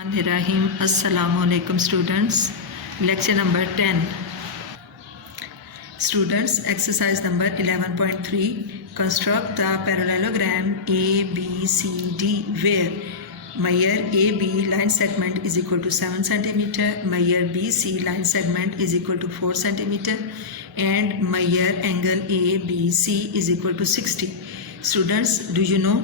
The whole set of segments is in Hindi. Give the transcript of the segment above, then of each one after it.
Rahim. Assalamu alaikum students. Lecture number 10. Students, exercise number 11.3. Construct the parallelogram ABCD where measure AB line segment is equal to 7 cm, measure BC line segment is equal to 4 cm and measure angle ABC is equal to 60. Students, do you know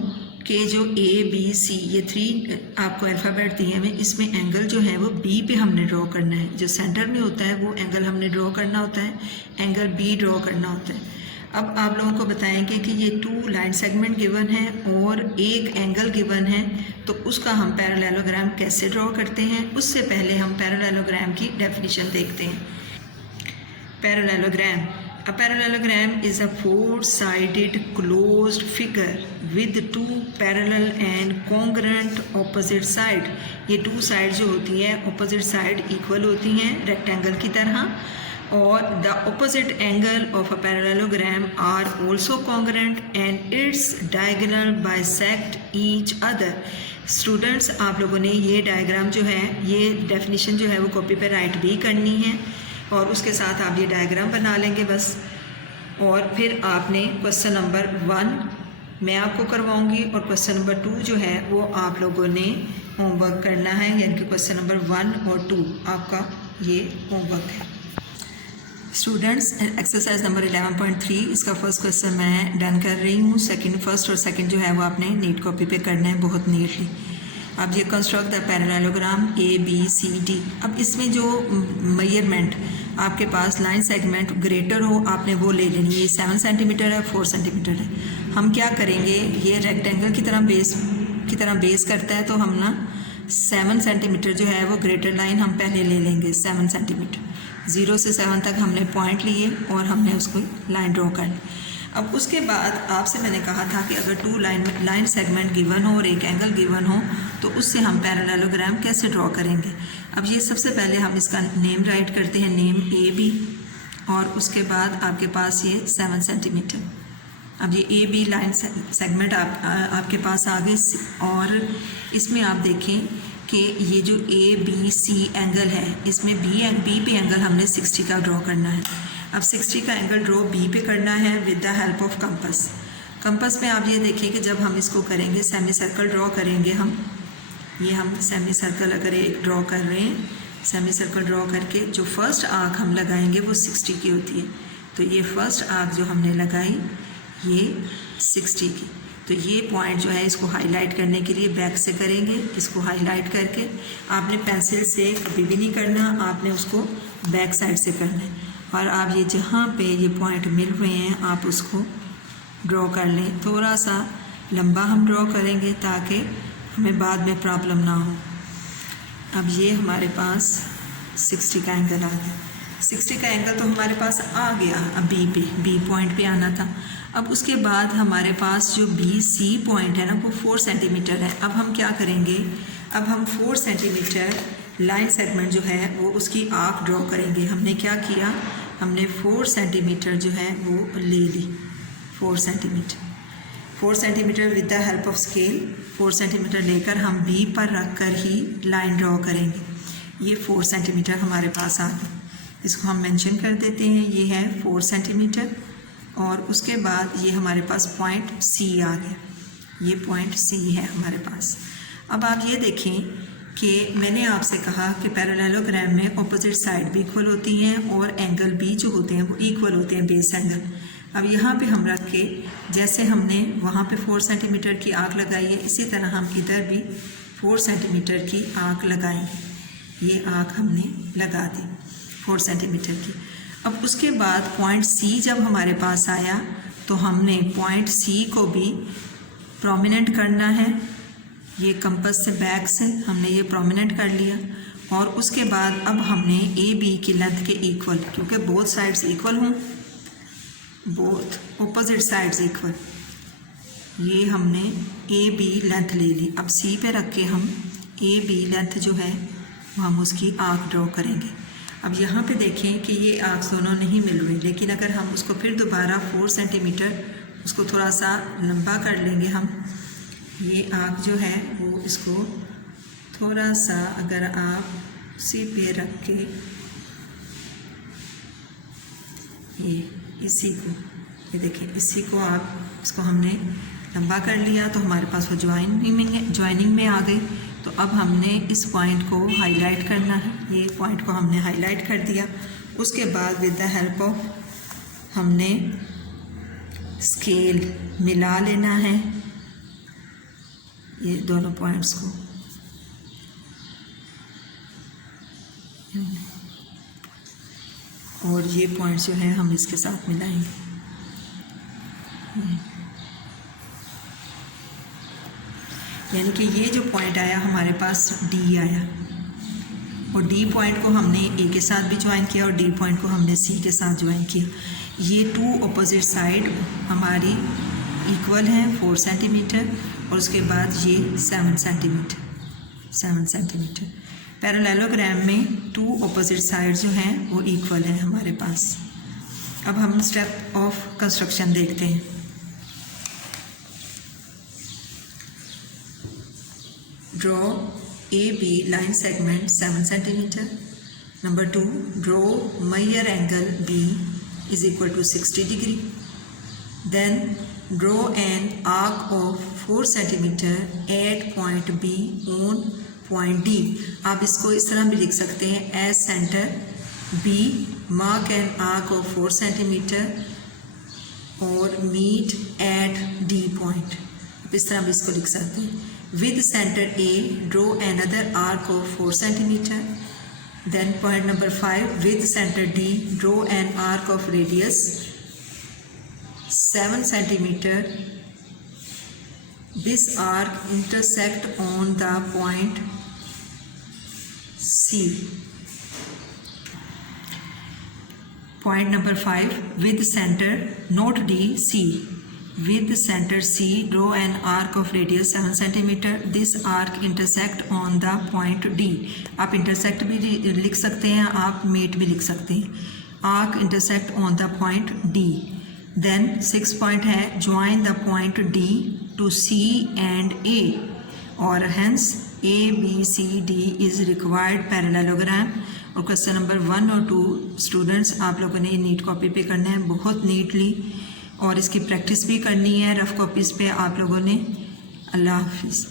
कि जो ए बी सी ये 3 आपको अल्फ़ाबेट दिए हुए, इसमें एंगल जो है वो बी पे हमने ड्रॉ करना है। जो सेंटर में होता है वो एंगल हमने ड्रॉ करना होता है, एंगल बी ड्रॉ करना होता है। अब आप लोगों को बताएंगे कि ये 2 लाइन सेगमेंट गिवन है और एक एंगल गिवन है, तो उसका हम पैरेललोग्राम कैसे ड्रॉ करते हैं। उससे पहले हम पैरेललोग्राम की डेफिनेशन देखते हैं। Parallelogram, a parallelogram is a four-sided closed figure with two parallel and congruent opposite side. ये 2 साइड जो होती है opposite side इक्वल होती हैं रेक्टेंगल की तरह, और the opposite angle of a parallelogram are also congruent and its diagonal bisect each other. Students, आप लोगों ने ये डायग्राम जो है, ये डेफिनेशन जो है वो कॉपी पे राइट भी करनी है और उसके साथ आप ये डायग्राम बना लेंगे बस। और फिर आपने क्वेश्चन नंबर 1 मैं आपको करवाऊंगी और क्वेश्चन नंबर 2 जो है वो आप लोगों ने होमवर्क करना है, यानी कि क्वेश्चन नंबर 1 और 2 आपका ये होमवर्क है। स्टूडेंट्स, एक्सरसाइज नंबर 11.3 इसका फर्स्ट क्वेश्चन मैं डन कर रही हूँ। फर्स्ट और सेकंड जो है वो आपने नीट कॉपी पे करना है बहुत नीटली। अब ये construct the parallelogram A B C D. अब इसमें जो मेजरमेंट आपके पास लाइन सेगमेंट ग्रेटर हो आपने वो ले लेनी है। ये 7 सेंटीमीटर है, 4 सेंटीमीटर है। हम क्या करेंगे, ये रेक्टेंगल की तरह बेस करता है, तो हम ना 7 सेंटीमीटर जो है वो ग्रेटर लाइन हम पहले ले लेंगे। 7 सेंटीमीटर 0 से 7 तक हमने पॉइंट लिए और हमने उसको लाइन ड्रॉ कर ली। अब उसके बाद आपसे मैंने कहा था कि अगर 2 लाइन सेगमेंट गिवन हो और एक एंगल गिवन हो तो उससे हम पैरेललोग्राम कैसे ड्रॉ करेंगे। अब ये सबसे पहले हम इसका नेम राइट करते हैं, नेम ए बी, और उसके बाद आपके पास ये 7 सेंटीमीटर। अब ये ए बी लाइन सेगमेंट आपके पास आ गई और इसमें आप देखें कि ये जो ए बी सी एंगल है, इसमें बी पे एंगल हमने 60 का ड्रॉ करना है। अब 60 का एंगल ड्रॉ बी पे करना है with the help of compass. Compass में आप ये देखिए कि जब हम इसको करेंगे सेमी सर्कल ड्रॉ करेंगे हम सेमी सर्कल अगर एक ड्रॉ कर रहे हैं, सेमी सर्कल ड्रॉ करके जो फर्स्ट आर्क हम लगाएंगे वो 60 की होती है। तो ये फर्स्ट आर्क जो हमने लगाई ये 60 की, तो ये पॉइंट जो है इसको हाईलाइट करने के लिए बैक से करेंगे। इसको हाईलाइट करके आपने पेंसिल से कभी भी नहीं करना, आपने उसको बैक साइड से करना है। और आप ये जहाँ पे ये पॉइंट मिल रहे हैं आप उसको ड्रॉ कर लें। थोड़ा सा लंबा हम ड्रॉ करेंगे ताकि हमें बाद में प्रॉब्लम ना हो। अब ये हमारे पास 60 का एंगल आ गया। 60 का एंगल तो हमारे पास आ गया। अब बी पॉइंट पे आना था। अब उसके बाद हमारे पास जो बी सी पॉइंट है ना वो 4 सेंटीमीटर है। अब हम क्या करेंगे, अब हम 4 सेंटीमीटर लाइन सेगमेंट जो है वो उसकी आर्क ड्रॉ करेंगे। हमने क्या किया, हमने 4 सेंटीमीटर जो है वो ले ली। 4 centimetre with the help of scale 4 centimetre लेकर हम बी पर रख कर ही लाइन ड्रॉ करेंगे। ये 4 सेंटीमीटर हमारे पास आ गया। इसको हम मेंशन कर देते हैं, ये है 4 सेंटीमीटर। और उसके बाद ये हमारे पास पॉइंट सी आ गया। ये पॉइंट सी है हमारे पास। अब आप ये देखें कि मैंने आपसे कहा कि पैरेललोग्राम में ऑपोजिट साइड भी इक्वल होती हैं और एंगल भी जो होते हैं वो इक्वल होते हैं, बेस एंगल। अब यहाँ पे हम रख के जैसे हमने वहाँ पे 4 सेंटीमीटर की आर्क लगाई है, इसी तरह हम इधर भी 4 सेंटीमीटर की आर्क लगाएंगे। ये आर्क हमने लगा दी 4 सेंटीमीटर की। अब उसके बाद पॉइंट सी जब हमारे पास आया तो हमने पॉइंट सी को भी प्रोमिनेंट करना है। ये कंपास से बैक से हमने ये प्रोमिनेंट कर लिया। और उसके बाद अब हमने ए बी की लेंथ के इक्वल, क्योंकि बोथ साइड्स इक्वल हों, बोथ ऑपोजिट साइड्स इक्वल, ये हमने ए बी लेंथ ले ली। अब सी पे रख के हम ए बी लेंथ जो है वो हम उसकी आर्क ड्रॉ करेंगे। अब यहाँ पे देखें कि ये आर्क्स दोनों नहीं मिल रही, लेकिन अगर हम उसको फिर दोबारा 4 सेंटीमीटर उसको थोड़ा सा लंबा कर लेंगे हम, ये आर्क जो है वो इसको थोड़ा सा अगर आप सी पे रख के ये इसी को, ये देखिए इसी को आप, इसको हमने लंबा कर लिया तो हमारे पास वो ज्वाइनिंग में आ गई। तो अब हमने इस पॉइंट को हाईलाइट करना है, ये पॉइंट को हमने हाईलाइट कर दिया। उसके बाद विद द हेल्प ऑफ हमने स्केल मिला लेना है ये दोनों पॉइंट्स को। और ये पॉइंट जो है हम इसके साथ मिलाएंगे। यानी कि ये जो पॉइंट आया हमारे पास डी आया, और डी पॉइंट को हमने ए के साथ भी ज्वाइन किया और डी पॉइंट को हमने सी के साथ ज्वाइन किया। ये टू अपोजिट साइड हमारी इक्वल है 4 सेंटीमीटर, और उसके बाद ये 7 सेंटीमीटर। पैरेललोग्राम में टू अपोजिट साइड जो हैं वो इक्वल हैं हमारे पास। अब हम स्टेप ऑफ कंस्ट्रक्शन देखते हैं। Draw AB line segment 7 centimeter. Number 2, draw Meyer angle B is equal to 60 degree. Then draw an arc of 4 centimeter at point B on point D. आप इसको इस तरह भी लिख सकते हैं, as center B mark an arc of 4 centimeter or meet at D point. आप इस तरह भी इसको लिख सकते हैं। With center A, draw another arc of 4 centimeter. Then point number 5, with center D, draw an arc of radius 7 centimeter. This arc intersect on the point C. Point number 5, with center, not D, C. With center C, draw an arc of radius 7 centimeter. This arc intersect on the point D. आप intersect भी लिख सकते हैं, आप meet भी लिख सकते हैं। Arc intersect on the point D. Then 6 point है, join the point D to C and A, और hence A, B, C, D is required parallelogram। और क्वेश्चन नंबर 1 और 2 स्टूडेंट्स आप लोगों ने नीट कॉपी पे करना है बहुत नीटली, और इसकी प्रैक्टिस भी करनी है रफ कॉपीज़ पे आप लोगों ने। अल्लाह हाफिज़।